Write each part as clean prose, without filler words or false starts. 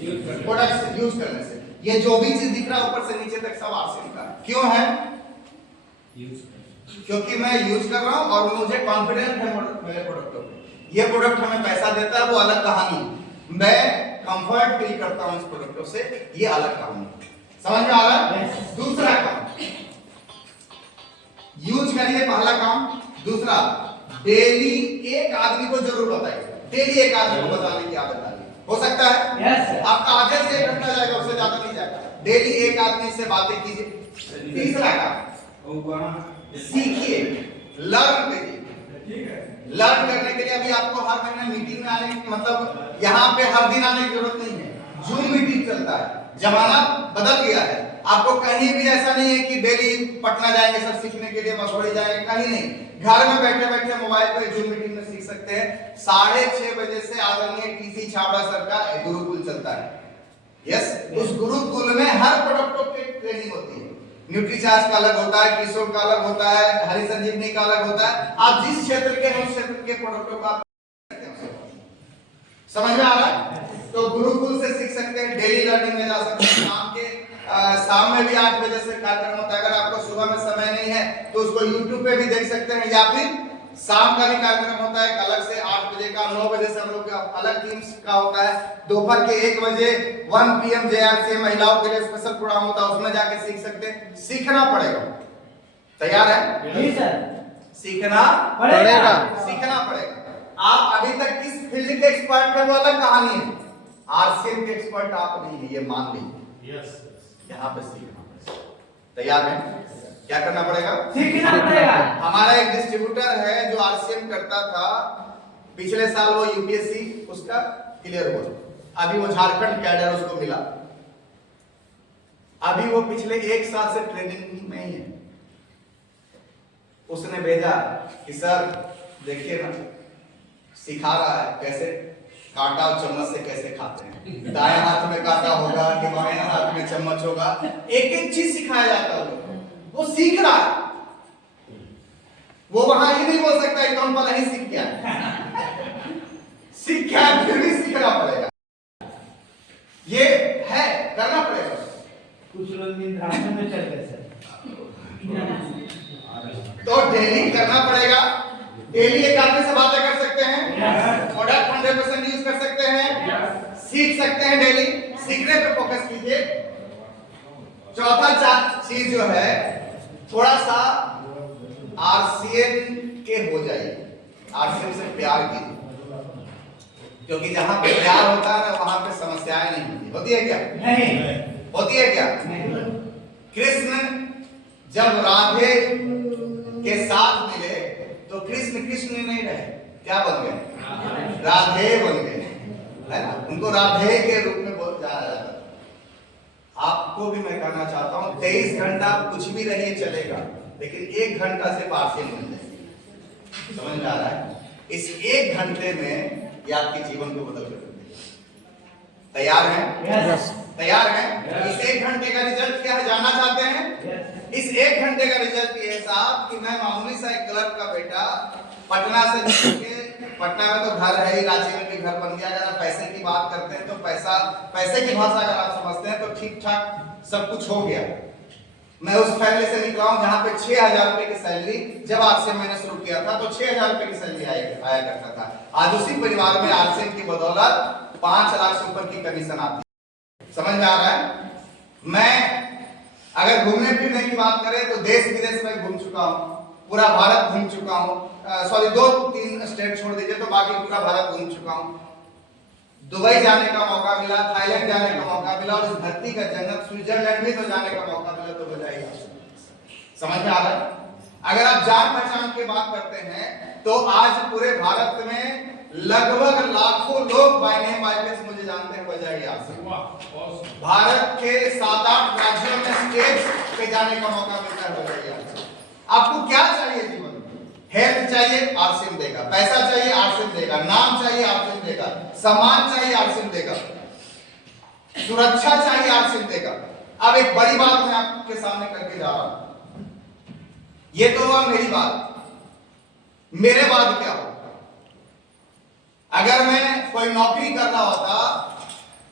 Product use करने से। ये जो भी चीज दिख रहा है ऊपर से नीचे तक सब आरसीएम का क्यों है? क्योंकि मैं यूज कर रहा हूं और मुझे कॉन्फिडेंस है मेरे प्रोडक्टों पे। ये प्रोडक्ट हमें पैसा देता है वो अलग कहानी, मैं कंफर्ट फील करता हूं इस प्रोडक्टों से, ये अलग कहानी। समझ में आ रहा है? दूसरा काम यूज करिए, पहला काम। दूसरा, डेली एक आदमी को जरूर बताइए, डेली एक आदमी को बताने की आदत डालिए। हो सकता है आपका आधे से 1 घंटा जाएगा, उससे ज्यादा नहीं जाएगा। डेली एक आदमी से बातें कीजिए। तीसरा काम, सीखिए, लर्न करिए। लर्न करने के लिए अभी आपको हर महीने मीटिंग में आने, मतलब यहाँ पे हर दिन आने की जरूरत नहीं है। जूम मीटिंग चलता है, जमाना बदल गया है। आपको कहीं भी ऐसा नहीं है कि डेली पटना जाएंगे सर सीखने के लिए, मसूरी जाएंगे, कहीं नहीं। घर में बैठे बैठे मोबाइल पे जूम मीटिंग में सीख सकते हैं। 6:30 बजे से आदरणीय टीसी छाबड़ा सर का गुरुकुल चलता है। यस, उस गुरुकुल में हर प्रोडक्टों की ट्रेनिंग होती है। न्यूट्रीचार्ज का अलग होता है, किशोर का अलग होता है, हरी संजीवनी का अलग होता है। आप जिस क्षेत्र के हैं उस क्षेत्र के प्रोडक्टों को आप समझ में आ रहा है? तो गुरुकुल से सीख सकते हैं, डेली लर्निंग में जा सकते हैं। शाम में भी 8 बजे से कार्यक्रम होता है। अगर आपको सुबह में समय नहीं है तो उसको YouTube पे भी देख सकते हैं, या फिर शाम का भी कार्यक्रम होता है अलग से 8 बजे का। 9 बजे से हम लोग का अलग टीम्स का होता है। दोपहर के 1 बजे 1 PM JRC महिलाओं के लिए स्पेशल प्रोग्राम होता है, उसमें जाके सीख सकते हैं। सीखना पड़ेगा। तैयार है? जी सर। सीखना पड़ेगा, सीखना पड़ेगा। आप अभी तक किस फील्ड के एक्सपर्ट हैं वो अलग कहानी है, आरसीएम के एक्सपर्ट आप नहीं है, ये मान लीजिए। यस, यहाँ पे सीखना पड़ेगा। तैयार है? क्या करना पड़ेगा? सीखना पड़ेगा। हमारा एक डिस्ट्रीब्यूटर है जो आरसीएम करता था, पिछले साल वो यूपीएससी उसका क्लियर हुआ, अभी वो झारखंड कैडर उसको मिला। अभी वो पिछले 1 साल से ट्रेनिंग में ही है। उसने भेजा कि सर देखिए ना, सिखा रहा है कैसे कांटा और चम्मच से कैसे खाते हैं, दाएं हाथ में कांटा होगा कि बाएं हाथ में चम्मच होगा, एक एक चीज सिखाया जाता है। वो सीख रहा है। वो वहां ये नहीं बोल सकता कौन पर नहीं सीख गया, सीख गया फिर भी सीखना पड़ेगा। ये है, करना पड़ेगा। कुछ लोग निद्रासन में चल गए सर। तो डेली करना पड़ेगा। डेली एक आदमी से बातें कर सकते हैं, प्रोडक्ट 100% यूज कर सकते हैं, सीख सकते हैं। डेली सीखने पे फोकस कीजिए। चौथा चीज जो है, थोड़ा सा आरसीएम के हो जाइए, आरसीएम से प्यार कीजिए, क्योंकि जहां पे प्यार होता है ना वहां पे समस्याएं नहीं होती। होती है क्या? नहीं होती है क्या? कृष्ण जब राधे के साथ मिले तो कृष्ण कृष्ण नहीं रहे, क्या बन गए? राधे बन गए, है ना? उनको राधे के रूप में बहुत जाना जाता है। आपको भी मैं कहना चाहता हूं, 23 घंटा कुछ भी रहिए चलेगा, लेकिन 1 घंटा से आरसीएम बन जाए। समझ में आ रहा है? इस 1 घंटे में ये आपके जीवन को बदल कर देंगे। तैयार हैं? yes. तैयार हैं? इस 1 घंटे का रिजल्ट क्या है, जानना चाहते हैं? इस 1 घंटे का रिजल्ट ये है साहब कि मैं मामूली सा एक क्लर्क का बेटा पटना से निकल के, पटना में तो घर है ही, रांची में भी घर बन गया। अगर आप पैसे की बात करते हैं तो पैसे की भाषा अगर आप समझते हैं तो ठीक ठाक सब कुछ हो गया। मैं उस फैमिली से निकला हूं जहां पे 6,000 रुपए की सैलरी, जब आरसीएम मैंने शुरू किया था तो 6,000 रुपए की सैलरी आया करता था। आज उसी परिवार में आरसीएम की बदौलत 5 लाख से ऊपर की कमीशन आती है। समझ में आ रहा है? मैं अगर घूमने फिरने की बात करें तो देश विदेश में घूम चुका हूं, पूरा भारत घूम चुका हूं। सॉरी 2-3 स्टेट छोड़ दीजिए तो बाकी पूरा भारत घूम चुका हूं। दुबई जाने का मौका मिला, थाईलैंड जाने का मौका मिला, और इस धरती का जन्नत स्विट्जरलैंड भी तो जाने का मौका मिला, तो बजाइए। समझ में आ रहा है? अगर आप जान पहचान की बात करते हैं तो आज पूरे भारत में लगभग लाखों लोग बाय नेम बाय फेस मुझे जानते हैं, बजाइए आपसे। भारत के 7-8 राज्यों में स्टेज पे जाने का मौका मिलता है, बजाइए आपसे। आपको क्या चाहिए जीवन में? हेल्थ चाहिए, आरसीएम देगा। पैसा चाहिए, आरसीएम देगा। नाम चाहिए, आरसीएम देगा। सम्मान चाहिए, आरसीएम देगा। सुरक्षा चाहिए, आरसीएम देगा। अब एक बड़ी बात मैं आपके सामने करके जा रहा हूं। ये तो हुआ मेरी बात, मेरे बाद क्या हो? अगर मैं कोई नौकरी कर रहा होता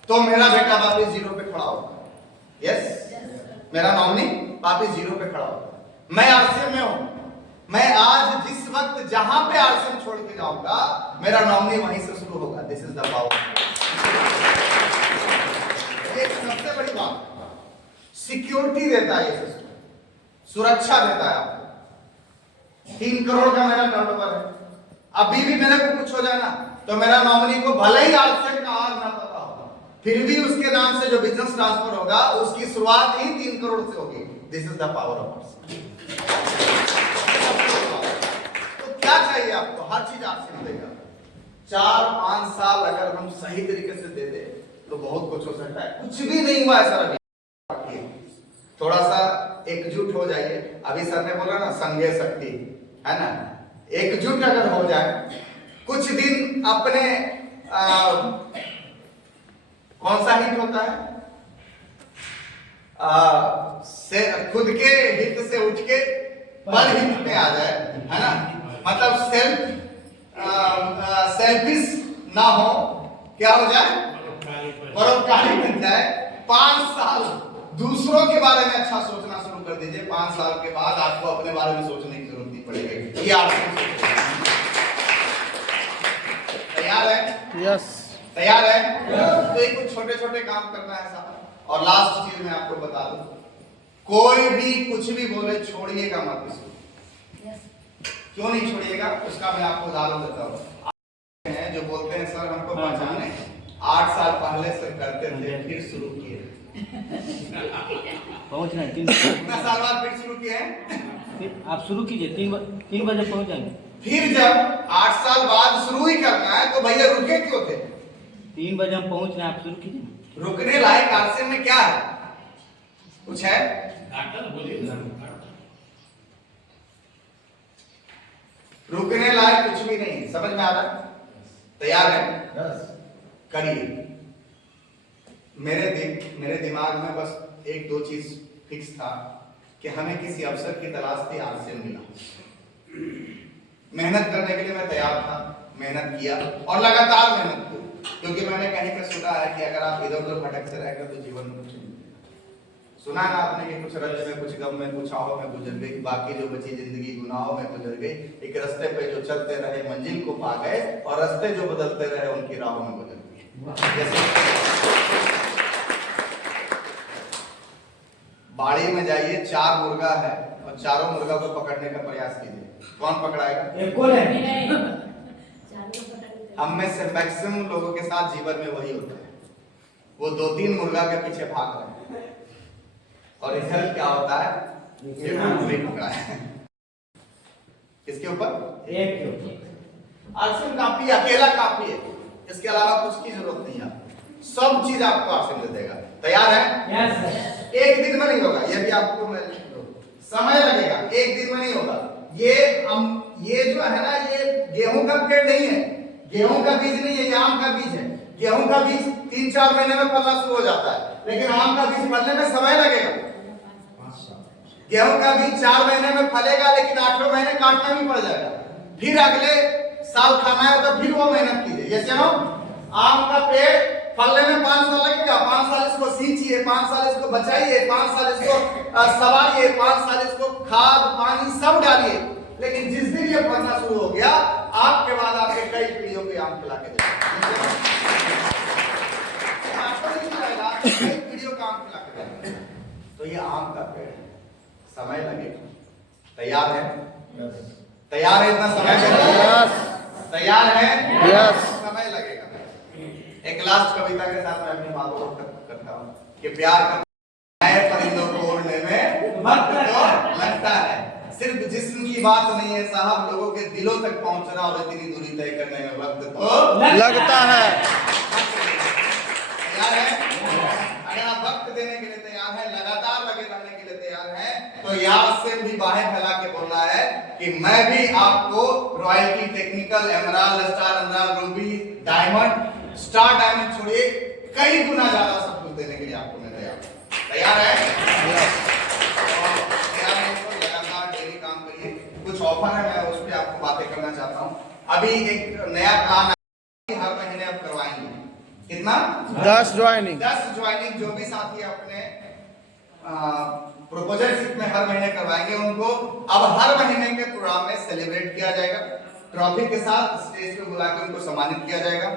तो मेरा बेटा वापिस 0 पे खड़ा होगा। यस, मेरा नॉमिनी वापिस 0 पे खड़ा होगा। मैं आरसीएम में हूं, मैं आज जिस वक्त जहां पे आरसीएम छोड़ के जाऊंगा, मेरा नॉमिनी वहीं से शुरू होगा। This is the power. ये सबसे बड़ी बात, सिक्योरिटी देता है, ये सिस्टम सुरक्षा देता है आपको। 3 करोड़ का मेरा टर्नओवर है, अभी भी मेरे को कुछ हो जाए ना, तो मेरा नॉमिनी को भले ही आरसीएम का आर ना पता होगा, फिर भी उसके नाम से जो बिजनेस ट्रांसफर होगा उसकी शुरुआत ही 3 करोड़ से होगी। This is the power of RCM. तो क्या चाहिए आपको? हर चीज आरसीएम देगा। 4-5 साल अगर हम सही तरीके से दे दे तो बहुत कुछ हो सकता है। कुछ भी नहीं हुआ है सर, अभी थोड़ा सा एकजुट हो जाइए। अभी सर ने बोला ना, संघे शक्ति, है ना, एकजुट अगर हो जाए, कुछ दिन अपने कौन सा हित होता है, से खुद के हित से उठ के पर हित में आ जाए, है ना, मतलब सेल्फिश ना हो, क्या हो जाए, परोपकारी बन जाए। 5 साल दूसरों के बारे में अच्छा सोचना शुरू कर दीजिए। 5 साल के बाद आपको अपने बारे में सोचने की जरूरत नहीं पड़ेगी। ये आप तैयार है? यस, तैयार है? तो ये कुछ छोटे छोटे काम करना है साहब। और लास्ट चीज मैं आपको बता दूं, कोई भी कुछ भी बोले छोड़िएगा मत इसको। क्यों नहीं छोड़िएगा? उसका मैं आपको उदाहरण देता हूँ। जो बोलते हैं सर हमको पहचाने, 8 साल पहले से करते थे, फिर शुरू किए। पहुंचना है 3 कितना साल बाद फिर शुरू किए हैं? फिर आप शुरू कीजिए, 3 बजे पहुंच जाएंगे। फिर जब 8 साल बाद शुरू ही करना है तो भैया रुके क्यों थे? 3 बजे हम पहुंच रहे हैं, आप शुरू कीजिए। रुकने लायक आरसीएम में क्या है? कुछ है? रुकने लायक कुछ भी नहीं। समझ में आ रहा है? तैयार है? करिए। मेरे दिमाग में बस 1-2 चीज फिक्स था कि हमें किसी अवसर की तलाश थी, आरसीएम मिला। मेहनत करने के लिए मैं तैयार था, मेहनत किया और लगातार मेहनत की, क्योंकि मैंने कहीं पर सुना है कि अगर आप इधर उधर भटकते रहेंगे तो जीवन में कुछ नहीं मिलेगा। सुना है ना आपने कि कुछ रंज में, कुछ गम में, कुछ आओ में गुजर गई, बाकी जो बची जिंदगी गुनाहों में गुजर गई। एक रास्ते पे जो चलते रहे मंजिल को पा गए, और रास्ते जो बदलते रहे उनकी राहों में गुजर गए। बाड़ी में जाइए, 4 मुर्गा है और चारों मुर्गा को पकड़ने का प्रयास कीजिए, कौन पकड़ाएगा? एक कौन है? हम में से मैक्सिमम लोगों के साथ जीवन में वही होता है, वो 2-3 मुर्गा के पीछे भाग रहे हैं और रिजल्ट क्या होता है? ये नहीं पकड़ा है। किसके ऊपर? एक आरसीएम काफी, अकेला काफी है, इसके अलावा कुछ की जरूरत नहीं है। सब चीज आपको आरसीएम दे देगा। तैयार है? Yes sir. एक दिन में नहीं होगा, ये भी आपको मैं समय लगेगा, एक दिन में नहीं होगा। ये जो है ना, ये गेहूं का पेड़ नहीं है, गेहूं का बीज नहीं है, ये आम का बीज है। गेहूं का बीज 3-4 महीने में फलना शुरू हो जाता है, लेकिन आम का बीज फलने में समय लगेगा। गेहूं का बीज 4 महीने में फलेगा, लेकिन 8वें महीने काटना भी पड़ जाएगा। फिर अगले साल खाना है तो फिर वो मेहनत कीजिए। ये चलो, आम का पेड़ फलने में 5 साल लगेगा। 5 साल इसको सींचिए, 5 साल इसको बचाइए, 5 साल इसको सवारिए, 5 साल इसको खाद पानी सब डालिए, लेकिन जिस दिन ये फलना शुरू हो गया, आपके बाद आपके कई पीढ़ियों के आम खिला के देगा। कई पीढ़ियों का आम खिला के देगा। तो ये आम का पेड़ है, समय लगेगा। तैयार है? तैयार है? इतना समय लगेगा? तैयार है? समय लगेगा। एक लास्ट कविता के साथ मैं अपनी बात को करता हूँ कि प्यार का नए परिंदों को उड़ने में वक्त तो लगता है, सिर्फ जिस्म की बात नहीं है साहब, लोगों के दिलों तक पहुंचना और इतनी दूरी तय करने में वक्त तो लगता है। तैयार है? अगर आप वक्त देने के लिए तैयार हैं, लगातार लगे रहने के लिए तैयार हैं, तो यार से भी बाहें फैला के बोलना है कि मैं भी आपको royalty, technical, emerald, star emerald, Ruby, diamond, star diamond छोड़िए, कई गुना ज्यादा सब कुछ देने के लिए आपको मैं तैयार हूं। तैयार है? तैयार है? तो लगातार डेली काम करिए। कुछ ऑफर है, मैं उस पर आपको बातें करना चाहता हूँ। अभी एक नया प्लान हर महीने आप करवाएंगे। कितना कितना 10 ज्वाइनिंग। 10 ज्वाइनिंग जो भी साथी अपने प्रपोजल शीट में हर महीने करवाएंगे उनको अब हर महीने के प्रोग्राम में सेलिब्रेट किया जाएगा। ट्रॉफी के साथ स्टेज पे बुला के उनको सम्मानित किया जाएगा।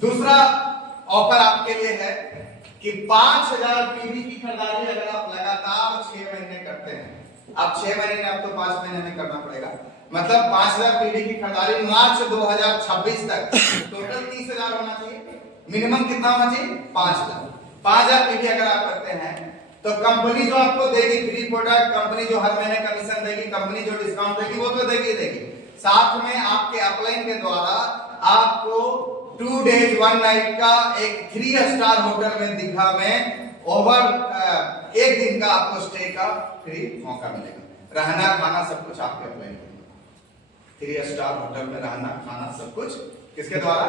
दूसरा ऑफर आपके लिए है कि 5000 पीवी की खरीदारी अगर आप लगातार 6 महीने करते हैं, अब 6 महीने अब तो 5 महीने में करना पड़ेगा, मतलब 5000 पीवी की खरीदारी मार्च 2026 तक टोटल 30000 होना चाहिए। मिनिमम कितना होना चाहिए 5000 पीवी अगर आप करते हैं तो कंपनी जो आपको देगी फ्री प्रोडक्ट, कंपनी जो हर महीने कमीशन देगी, कंपनी जो डिस्काउंट देगी वो तो देगी। साथ में आपके अपलाइन के द्वारा आपको 2 days 1 night का एक 3 स्टार होटल में दीघा में ओवर 1 दिन का आपको स्टे का फ्री मौका मिलेगा। रहना खाना सब कुछ आपके अपलाइन 3 स्टार होटल में रहना खाना सब कुछ किसके द्वारा?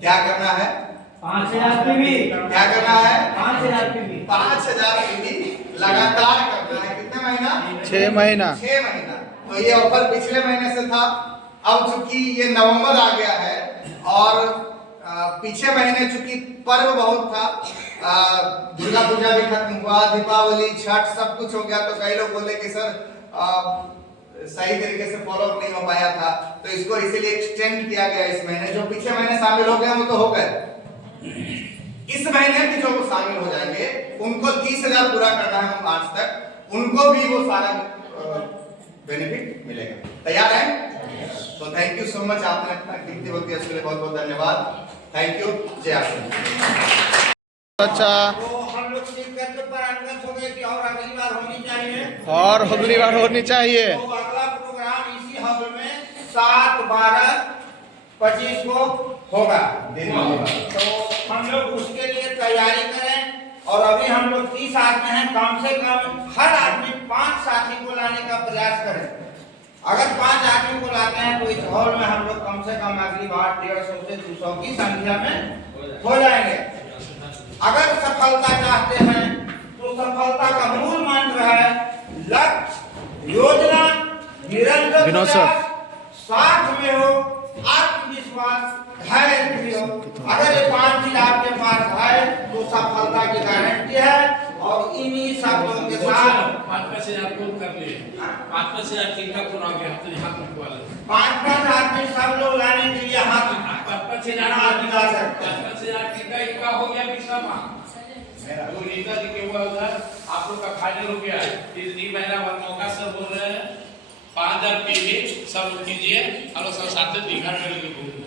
क्या करना है? 5000 पीवी। क्या करना है? 5000 पीवी। 5000 पीवी लगातार करना है। कितने महीना? 6 महीना। 6 महीना। तो ये ऑफर पिछले महीने से था, अब चूंकि ये नवंबर आ गया है और पीछे महीने चूंकि पर्व बहुत था, दुर्गा पूजा भी खत्म हुआ, दीपावली छठ सब कुछ हो गया, तो कई लोग बोले कि सर सही तरीके से फॉलो अप नहीं हो पाया था, तो इसको इसीलिए एक्सटेंड किया गया इस महीने। जो पिछले महीने शामिल हो गए वो तो हो गए, इस महीने भी जो शामिल हो जाएंगे उनको 30000 पूरा करना है मार्च तक, उनको भी वो सारा बेनिफिट मिलेगा। तैयार है? तो थैंक यू सो मच, आपने अपना कीमती वक्त दिया उसके लिए बहुत बहुत धन्यवाद। Thank you. जय आशीष। अच्छा, तो हम लोग शिक्षक के परामर्श हो गए कि और अगली बार होनी चाहिए और अगली बार होनी चाहिए। तो अगला प्रोग्राम इसी हॉल में 7, 12, 25 को होगा। तो हम लोग उसके लिए तैयारी करें और अभी हम लोग 30 आदमी हैं, कम से कम हर आदमी 5 साथी को लाने का प्रयास करें। अगर 5 आदमी को लाते हैं तो इस हॉल में हम लोग कम से कम अगली बार 150 से 200 की संख्या में हो जाएंगे। अगर सफलता चाहते हैं तो सफलता का मूल मंत्र है लक्ष्य, योजना, निरंतर प्रयास, साथ में हो, आत्मविश्वास, धैर्य भी हो। अगर ये 5 चीज आपके पास है तो सफलता की गारंटी है। और इन्हीं शब्दों के साथ 5,000 को कर लिए, 5,000 चिंता पूरा गया तो हाथ उठवा ले। 5 आदमी सब लोग लाने के लिए हाथ 5,000 आदमी ला सकते हैं। 5,000 टीका इक्का हो गया पिछला माह, वो टीका दिखे हुआ उधर आप लोग का फाइनल हो गया। इस महीना भर मौका सब बोल रहे हैं 5,000 पीवी सब कीजिए, हम लोग सब साथ में दीघा में